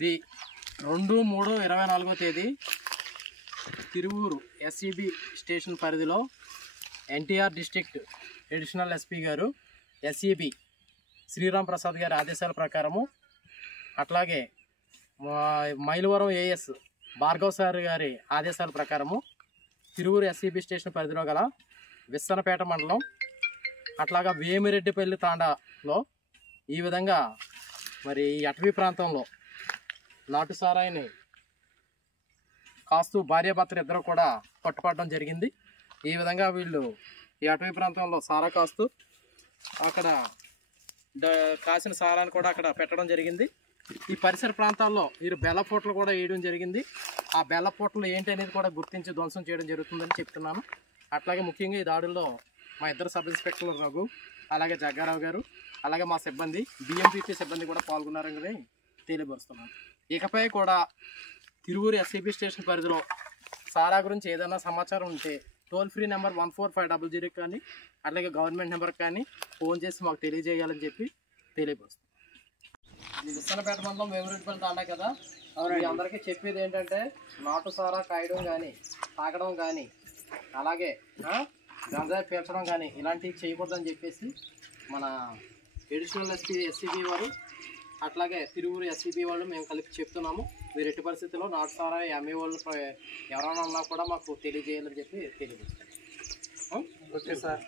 The 2/3/24 తేదీ Tiruvuru SEB station పరిధిలో NTR district additional SP గారు ఎస్ఈబి శ్రీరామ్ ప్రసాద్ గారి ఆదేశాల ప్రకారము, అట్లాగే మైలవరం ఏఎస్ భార్గవ్ సార్ గారి ఆదేశాల ప్రకారము తిరువూరు ఎస్ఈబి స్టేషన్ పరిధిలో గల విస్సనపేట మండలం అట్లాగా వేమిరెడ్డిపల్లి తాండాలో ఈ విధంగా మరి ఈ అటవీ ప్రాంతంలో నాటు సారాయిని కాస్తూ భార్యాభర్తలు ఇద్దరు కూడా పట్టుపడడం జరిగింది. ఈ విధంగా వీళ్ళు ఈ అటవీ ప్రాంతంలో సారా కాస్తూ అక్కడ కాసిన సారాన్ని కూడా అక్కడ పెట్టడం జరిగింది. ఈ పరిసర ప్రాంతాల్లో వీరు బెల్లపోట్లు కూడా వేయడం జరిగింది. ఆ బెల్లపోట్లు ఏంటి అనేది కూడా గుర్తించి ధ్వంసం చేయడం జరుగుతుందని చెప్తున్నాను. అట్లాగే ముఖ్యంగా ఈ దాడుల్లో మా ఇద్దరు సబ్ ఇన్స్పెక్టర్లు రఘు, అలాగే జగ్గారావు గారు, అలాగే మా సిబ్బంది బిఎంపీపీ సిబ్బంది కూడా పాల్గొన్నారని తెలియపరుస్తున్నాను. ఇకపై కూడా తిరువూరు ఎస్ఈబి స్టేషన్ పరిధిలో సారా గురించి ఏదైనా సమాచారం ఉంటే టోల్ ఫ్రీ నెంబర్ 14500 కానీ అట్లాగే గవర్నమెంట్ నెంబర్కి కానీ ఫోన్ చేసి మాకు తెలియజేయాలని చెప్పి తెలియపరుస్తున్నాం. ఈ విస్సనపేట మండలం వేమిరెడ్డిపల్లి తాండా కదా, మీ అందరికీ చెప్పేది ఏంటంటే నాటు సారా కాయడం కానీ తాగడం కానీ అలాగే గంజాయి పీల్చడం కానీ ఇలాంటివి చేయకూడదని చెప్పేసి మన అడిషనల్ ఎస్సీబీ వారు అట్లాగే తిరువూరు ఎస్సీబీ వాళ్ళు మేము కలిపి చెప్తున్నాము. మీరు ఎట్టి పరిస్థితుల్లో నాటు సారా అమ్మే వాళ్ళు ఎవరైనా ఉన్నా కూడా మాకు తెలియజేయాలని చెప్పి తెలియజేస్తాం. Okay sir.